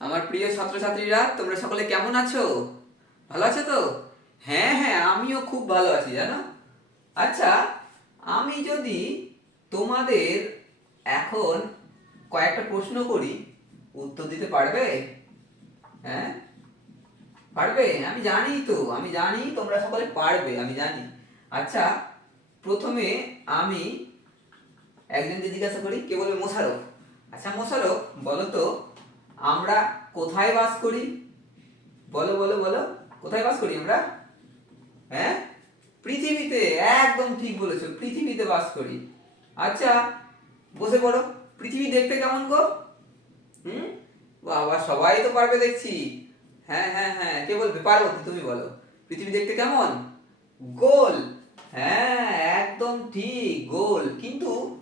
আমার প্রিয় ছাত্রছাত্রীরা, তোমরা সকলে কেমন আছো? ভালো আছো তো? হ্যাঁ হ্যাঁ আমিও খুব ভালো আছি, জানো? আচ্ছা আমি যদি তোমাদের এখন কয়েকটা প্রশ্ন করি, উত্তর দিতে পারবে? হ্যাঁ? পারবে? আমি জানি তো, আমি জানি তোমরা সকলে পারবে, আমি জানি। আচ্ছা প্রথমে আমি একজনকে জিজ্ঞাসা করি, কে বলবে মোশারফ আচ্ছা মোশারফ বলো তো আমরা কোথায় বাস করি? বলো বলো বলো। কোথায় বাস করি আমরা? হ্যাঁ? পৃথিবীতে, একদম ঠিক বলেছ, পৃথিবীতে বাস করি। আচ্ছা বসে পড়ো। পৃথিবী দেখতে কেমন গো? হুম? বাবা, সবাই তো পারবে দেখছি। হ্যাঁ হ্যাঁ হ্যাঁ কে বলবে? পার্বতী, তুমি বলো। পৃথিবী দেখতে কেমন? গোল। হ্যাঁ একদম ঠিক, গোল। কিন্তু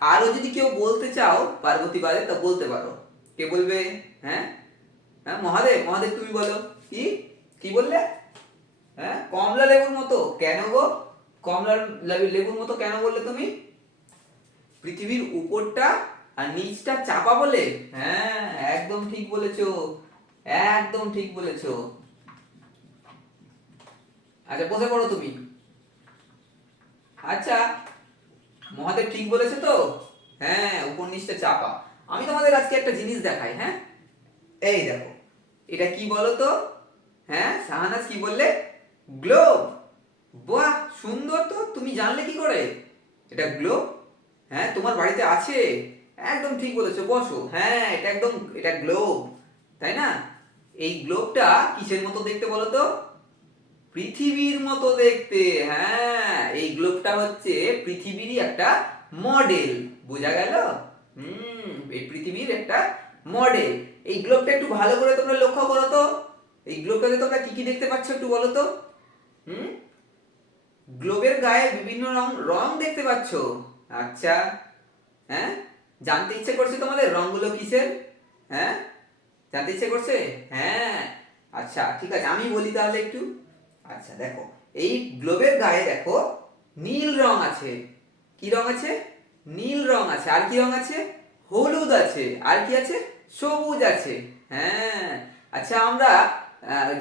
আরও যদি কেউ বলতে চাও, পার্বতী বাদে তা বলতে পারো। কে বলবে? হ্যাঁ? হ্যাঁ মহাদেব মহাদেব তুমি বলো। কি? কি বললে? হ্যাঁ কমলা লেবুর মতো। কেন গো? কমলা লেবু- লেবুর মতো কেন বললে তুমি? পৃথিবীর উপরটা আর নিচটা চাপা বলে? হ্যাঁ একদম ঠিক বলেছ। একদম ঠিক বলেছ। আচ্ছা বসে পড়ো তুমি। আচ্ছা মহাদেব ঠিক বলেছে তো? হ্যাঁ উপর নিচটা চাপা। আমি তোমাদের আজকে একটা জিনিস দেখাই হ্যাঁ? এই দেখো, এটা কি বলো তো হ্যাঁ শাহানাজ কি বললে? গ্লোব। বাহ, সুন্দর তো, তুমি জানলে কি করে? এটা গ্লোব? হ্যাঁ তোমার বাড়িতে আছে? একদম ঠিক বলেছ, বসো। হ্যাঁ এটা একদম, এটা গ্লোব, তাই না? এই গ্লোবটা কিসের মতো দেখতে বলো তো পৃথিবীর মতো দেখতে হ্যাঁ। এই গ্লোবটা হচ্ছে পৃথিবীরই একটা মডেল, বোঝা গেল? হুম, এই পৃথিবীর একটা মডেল এই গ্লোবটা একটু ভালো করে তোমরা লক্ষ্য করো তো। এই গ্লোবটাতে তোমরা কি কি দেখতে পাচ্ছ একটু বলো তো? হুম? গ্লোবের গায়ে বিভিন্ন রং রং দেখতে পাচ্ছ? আচ্ছা। হ্যাঁ? জানতে ইচ্ছে করছে তোমাদের রংগুলো কিসের? হ্যাঁ? জানতে ইচ্ছে করছে? হ্যাঁ। আচ্ছা ঠিক আছে, আমি বলি তাহলে একটু। আচ্ছা দেখো, এই গ্লোবের গায়ে দেখো, নীল রং আছে। কি রং আছে? নীল রং আছে। আর কি রং আছে? হলুদ আছে। আর কি আছে? সবুজ আছে। হ্যাঁ। আচ্ছা আমরা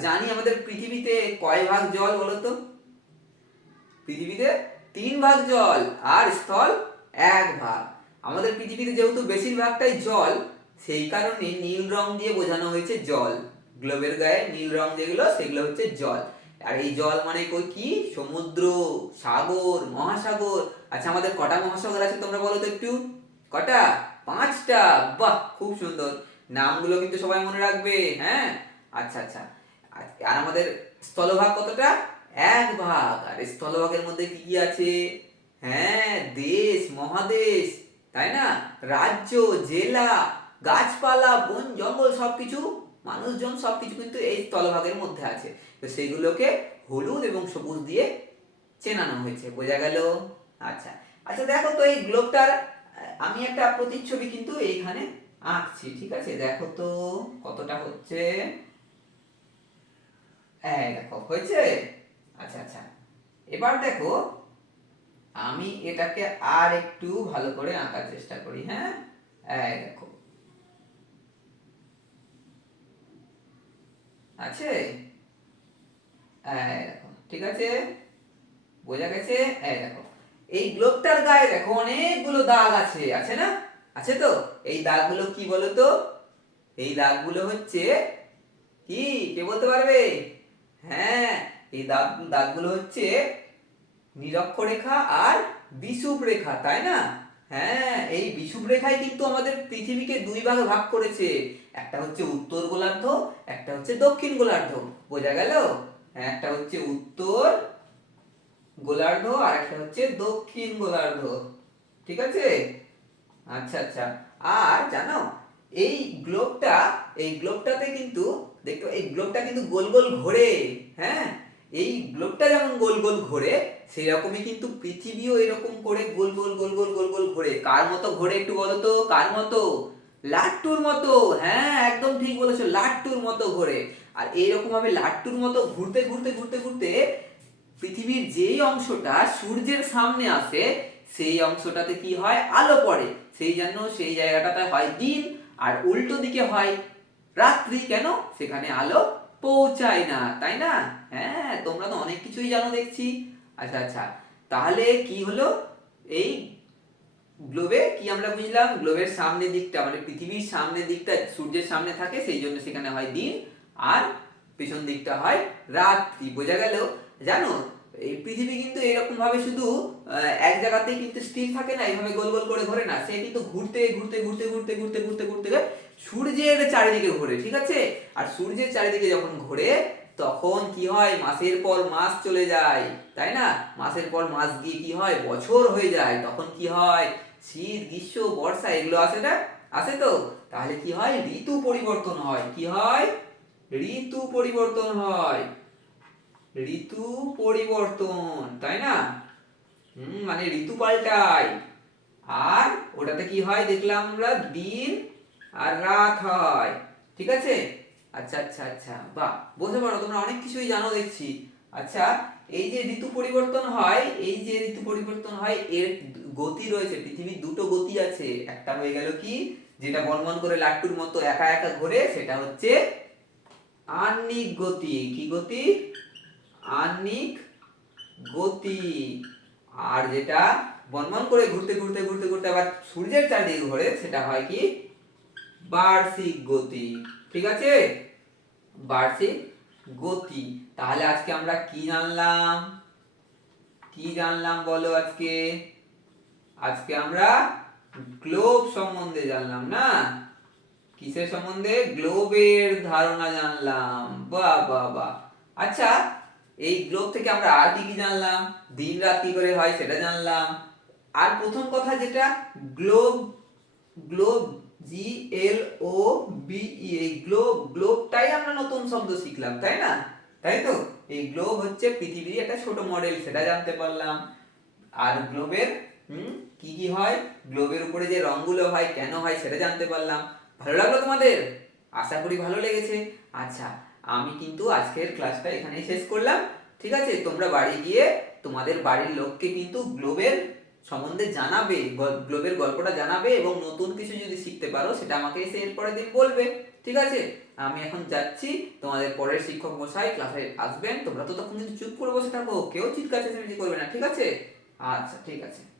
জানি আমাদের পৃথিবীতে কয় ভাগ জল বলো তো? পৃথিবীতে তিন ভাগ জল আর স্থল এক ভাগ। আমাদের পৃথিবীতে যেহেতু বেশিরভাগটাই জল, সেই কারণে নীল রং দিয়ে বোঝানো হয়েছে জল। গ্লোবের গায়ে নীল রং যেগুলো, সেগুলো হচ্ছে জল। আর এই জল মানে কই কি? সমুদ্র, সাগর, মহাসাগর। আচ্ছা আমাদের কটা মহাসাগর আছে তোমরা বলো তো একটু? কটা? পাঁচটা? বাহ, খুব সুন্দর। নামগুলো কিন্তু সবাই মনে রাখবে হ্যাঁ? আচ্ছা আচ্ছা। আর- আমাদের স্থলভাগ কতটা? এক ভাগ। আর স্থলভাগের মধ্যে কি কি আছে? হ্যাঁ দেশ, মহাদেশ, তাই না? রাজ্য, জেলা, গাছপালা, বন, জঙ্গল, সবকিছু মানুষজন সবকিছু কিন্তু এই স্থলভাগের মধ্যে আছে। তো সেইগুলোকে হলুদ এবং সবুজ দিয়ে চেনানো হয়েছে। বোঝা গেল? আচ্ছা। আচ্ছা দেখো তো এই গ্লোবটার, আমি একটা প্রতিচ্ছবি কিন্তু এইখানে আঁকছি, ঠিক আছে? দেখো তো কতটা হচ্ছে। এই দেখো, হয়েছে? আচ্ছা আচ্ছা। এবার দেখো, আমি এটাকে আর একটু ভালো করে আঁকার চেষ্টা করি হ্যাঁ? দেখো। আছে? এই দেখো, ঠিক আছে? বোঝা গেছে? এই দেখো, এই গ্লোবটার গায়ে দেখো অনেকগুলো দাগ আছে আছে না? আছে তো? এই দাগগুলো কি বলো তো এই দাগগুলো হচ্ছে কি? কে বলতে পারবে? হ্যাঁ এই দাগ, দাগগুলো হচ্ছে নিরক্ষরেখা আর বিষুব রেখা তাই না? হ্যাঁ এই বিষুব রেখায় কিন্তু আমাদের পৃথিবীকে দুই ভাগে ভাগ করেছে। একটা হচ্ছে উত্তর গোলার্ধ একটা হচ্ছে দক্ষিণ গোলার্ধ। বোঝা গেল? হ্যাঁ, একটা হচ্ছে উত্তর গোলার্ধ আর একটা হচ্ছে দক্ষিণ গোলার্ধ। ঠিক আছে? আচ্ছা আচ্ছা। আর জানো এই গ্লোবটা এই গ্লোবটাতে কিন্তু দেখতে এই গ্লোবটা কিন্তু গোল গোল ঘোরে। হ্যাঁ? এই গ্লোবটা যেমন গোল গোল ঘোরে সেই রকমই কিন্তু পৃথিবীও এরকম করে গোল গোল গোল গোল গোল গোল ঘোরে। কার মতো ঘোরে একটু বলো তো? কার মতো? লাট্টুর মতো। হ্যাঁ একদম ঠিক বলেছ, লাট্টুর মতো ঘোরে। আর এইরকম ভাবে লাট্টুর মতো ঘুরতে ঘুরতে ঘুরতে ঘুরতে পৃথিবীর যেই অংশটা সূর্যের সামনে আসে, সেই অংশটাতে কি হয়? আলো পড়ে। সেই জন্য সেই জায়গাটাতে হয় দিন, আর উল্টো দিকে হয় রাত্রি। কেন? সেখানে আলো পৌঁছায় না, তাই না? হ্যাঁ তোমরা তো অনেক কিছুই জানো দেখছি। আচ্ছা আচ্ছা তাহলে কি হলো? এই গ্লোবে কি আমরা বুঝলাম? গ্লোবের সামনে দিকটা মানে পৃথিবীর সামনে দিকটা সূর্যের সামনে থাকে, সেই জন্য সেখানে হয় দিন, আর পিছন দিকটা হয় রাত্রি। বোঝা গেল? জানো, এই পৃথিবী কিন্তু এরকম ভাবে শুধু এক জায়গাতেই কিন্তু স্থির থাকে না, এইভাবে গোল গোল করে ঘোরে না। সে কিন্তু ঘুরতে ঘুরতে ঘুরতে ঘুরতে ঘুরতে ঘুরতে ঘুরতে সূর্যের চারিদিকে ঘোরে, ঠিক আছে? আর সূর্যের চারিদিকে যখন ঘোরে, তখন কি হয়? মাসের পর মাস চলে যায়, তাই না? মাসের পর মাস গিয়ে কি হয়? বছর হয়ে যায়, তখন কি হয়? শীত, গ্রীষ্ম, বর্ষা, এগুলো আসে না? আসে তো? তাহলে কি হয়? ঋতু পরিবর্তন হয়। কি হয়? ঋতু পরিবর্তন হয়। ঋতু পরিবর্তন, তাই না? হুম মানে ঋতু পাল্টায়। আর ওটাতে কি হয়? দেখলাম আমরা দিন আর রাত হয়। ঠিক আছে? আচ্ছা আচ্ছা আচ্ছা। বাহ বলতে পারো তোমরা অনেক কিছুই জানো দেখছি। আচ্ছা এই যে ঋতু পরিবর্তন হয়, এই যে ঋতু পরিবর্তন হয়, এর গতি রয়েছে, পৃথিবীর দুটো গতি আছে। একটা হয়ে গেল কি? যেটা বনবন করে লাট্টুর মতো একা একা ঘোরে, সেটা হচ্ছে আহ্নিক গতি। কি গতি? আহ্নিক গতি। আর যেটা বনবন করে ঘুরতে ঘুরতে ঘুরতে ঘুরতে আবার সূর্যের চারদিকে ঘোরে, সেটা হয় কি? বার্ষিক গতি, ঠিক আছে? বার্ষিক গতি। তাহলে আজকে আমরা কি জানলাম? কি জানলাম বলো আজকে? আজকে আমরা গ্লোব সম্বন্ধে জানলাম না? কিসের সম্বন্ধে? গ্লোবের ধারণা জানলাম। বাহ বাহ বাহ। আচ্ছা এই গ্লোব থেকে আমরা আর কি জানলাম? দিন রাত কি করে হয় সেটা জানলাম। আর প্রথম কথা যেটা globe globe G L O B E এই গ্লোব গ্লোবটাই আমরা নতুন শব্দ শিখলাম, তাই না? তাই তো? এই গ্লোব হচ্ছে পৃথিবীর একটা ছোট মডেল সেটা জানতে পারলাম। আর গ্লোবের কি কি হয়? গ্লোবের উপরে যে রংগুলো হয়, কেন হয়, সেটা জানতে পারলাম। ভালো লাগল তোমাদের? আশা করি ভালো লেগেছে। আচ্ছা আমি কিন্তু আজকের ক্লাসটা এখানেই শেষ করলাম। ঠিক আছে, তোমরা বাড়ি গিয়ে তোমাদের বাড়ির লোককে কিন্তু গ্লোবের সম্বন্ধে জানাবে গ্লোবের গল্পটা জানাবে এবং নতুন কিছু যদি শিখতে পারো, সেটা আমাকে এসে এর পরের দিন বলবে। ঠিক আছে? আমি এখন যাচ্ছি, তোমাদের পরের শিক্ষক মশাই ক্লাসে আসবেন, তোমরা তো তখন কিন্তু চুপ করে বসে থাকো, কেউ চিৎকার চেঁচামেচি করবে না, ঠিক আছে? আচ্ছা ঠিক আছে।